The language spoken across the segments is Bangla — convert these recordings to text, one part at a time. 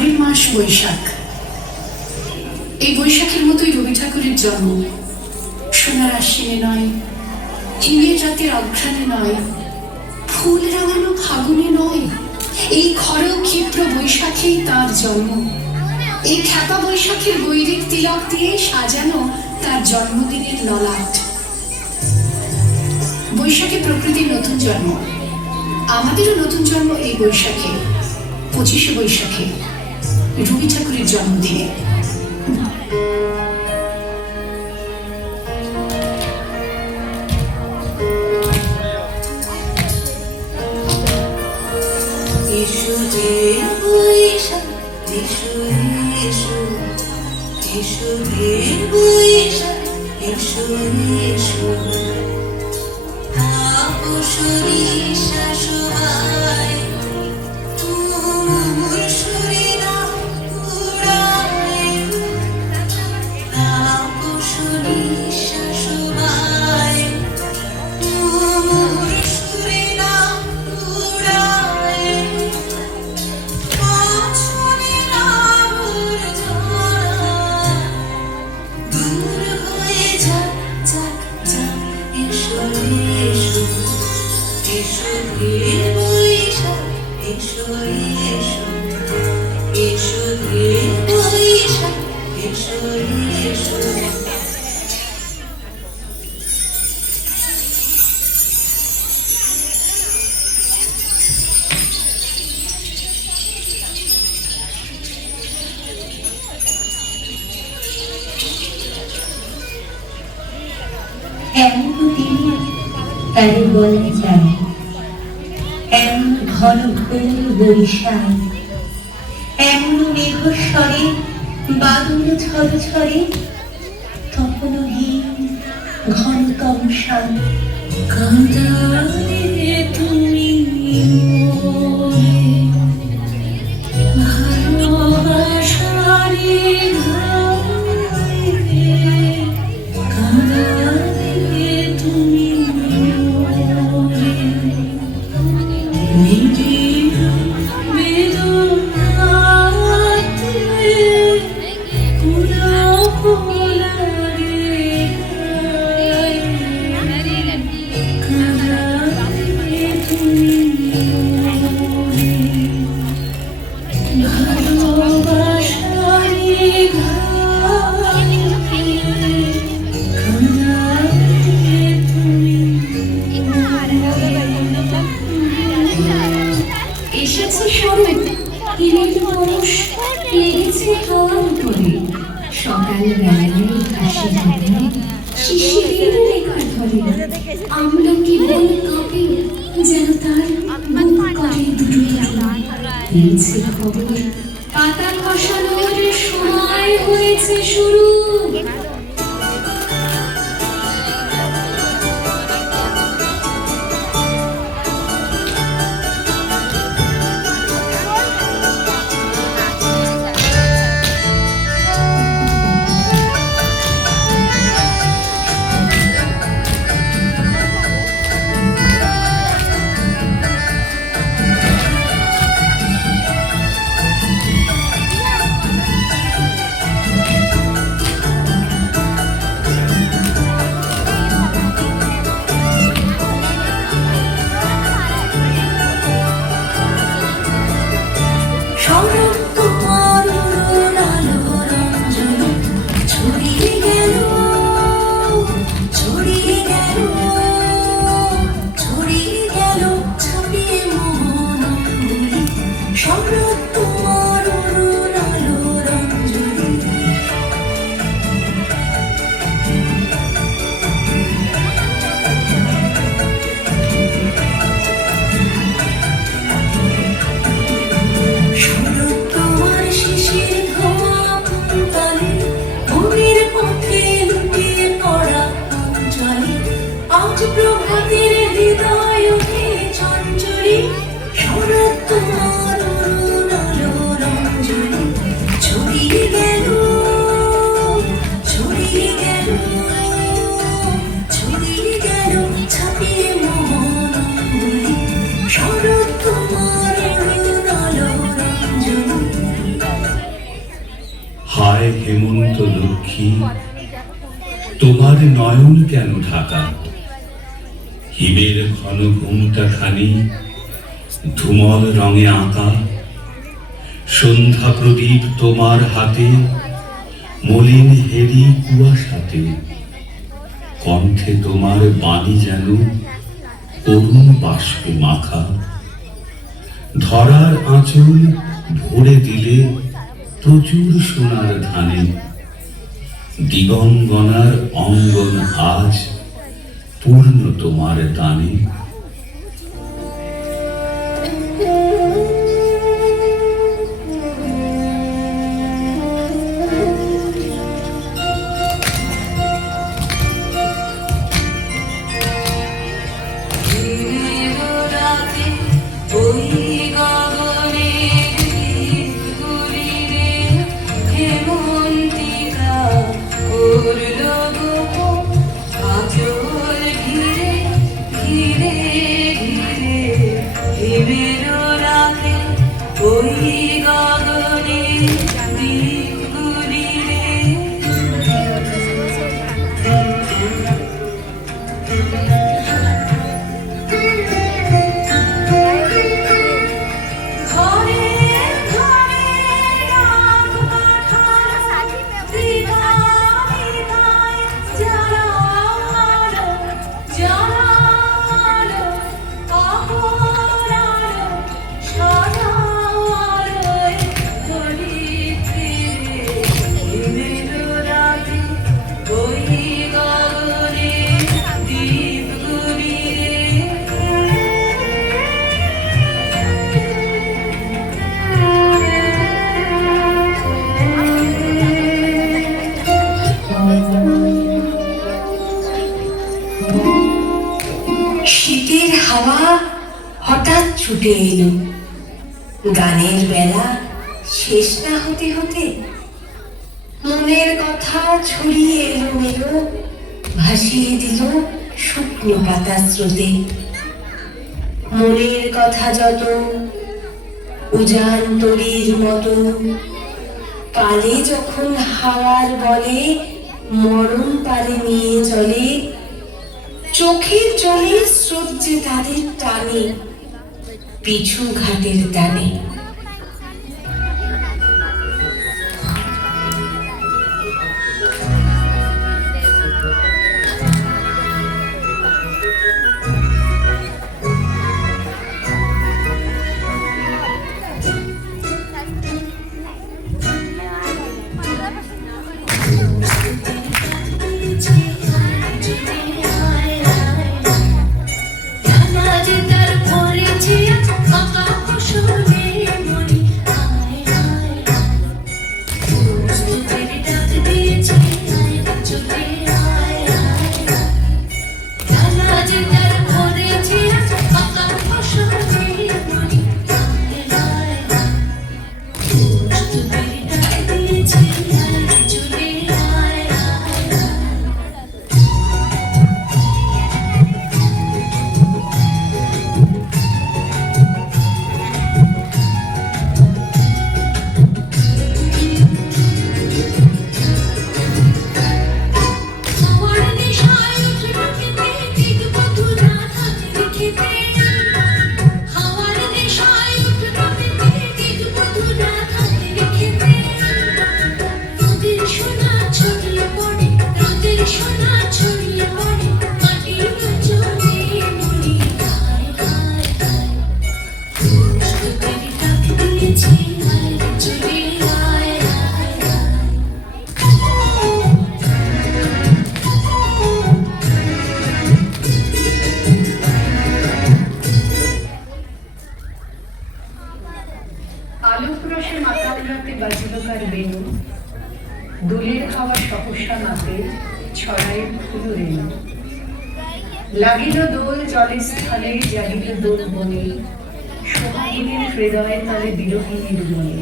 ঝড়ের মাস বৈশাখ। এই বৈশাখের মতোই রবি ঠাকুরের জন্ম। সোনার আশ্বিনে নয়, হিমের রাতের অঘ্রাণে নয়, ফুল রাঙানো ফাগুনে নয়, এই খর ক্ষিপ্র বৈশাখেই তার জন্ম। এই খ্যাপা বৈশাখের গৈরিক তিলক দিয়ে সাজানো তার জন্মদিনের ললাট। বৈশাখে প্রকৃতির নতুন জন্ম, আমাদেরও নতুন জন্ম এই বৈশাখে, 25শে বৈশাখে, রবি ঠাকুরের জন্মদিনে। এমন দিন তাদের বলা যায়, এমন ঘন ঘোর বরিশায়, এমন মেঘস্বরে বাদল ঝড় ঝরে, তখনও হীন ঘন তমসান। কাঁদালে তুমি মোরে ভালোবাসারে ঘায়ে, কাঁদালে তুমি মোরে নিবিড় বেদনাতে পুলক লাগে গায়ে, কাঁদালে তুমি মোরে ভালোবাসারে ঘায়ে, কাঁদালে তুমি এসেছে শরৎ, হিমের পরশ লেগেছে হাওয়ার উপরে, সকাল বেলায় ঘাসে ঘাটে শিশিরের রেখা ধরে, আমলকি বন কাঁপে যেন তার বুক করে দুটো তারা। পেয়েছে খবর পাতা খসানোর সময় হয়েছে শুরু। হেমন্ত লক্ষ্মী, তোমার নয়ন কেন ঢাকা? হিমের ঘন ঘুমটা খানি ধূমল রঙে আঁকা। সন্ধ্যা প্রদীপ তোমার হাতে, মলিন হেরি কুয়াশাতে। কণ্ঠে তোমার বাণী যেন করুণ বাষ্পে মাখা। ধরার আঁচল ভরে দিলে প্রচুর সোনার ধানে। দিগঙ্গনার অঙ্গন আজ পূর্ণ তোমার দানে। শীতের হাওয়া হঠাৎ ছুটে এলো। গানের বেলা শেষ না হতে হতে মনের কথা ছড়িয়ে এলো মেলো, ভাসিয়ে দিল শুকনো পাতা স্রোতে। মনের কথা যত উজান তরির মতো কালে যখন হাওয়ার বলে মরণ পারে নিয়ে চলে। চোখের জলে স্রোত যে তাদের টানে পিছু ঘাটের টানে। আলোকরসে মাথা উড়াতে বাজিল কার বেণু, দোলের হাওয়া সহসা নাতে ছড়ায় ফুল রেণু। লাগিল দোল জলের স্থলে, জাগিল দোল বনে, সোহাগিনীর হৃদয়ে তালে বিরোহিনীর মনে।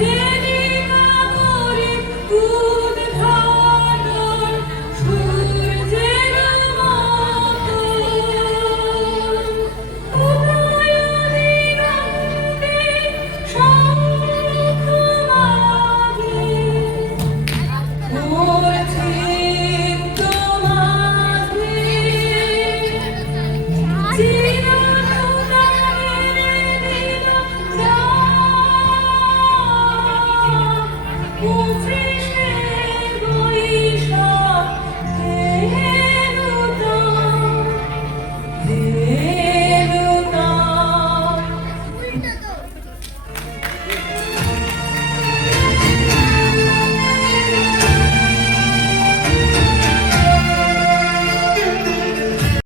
হে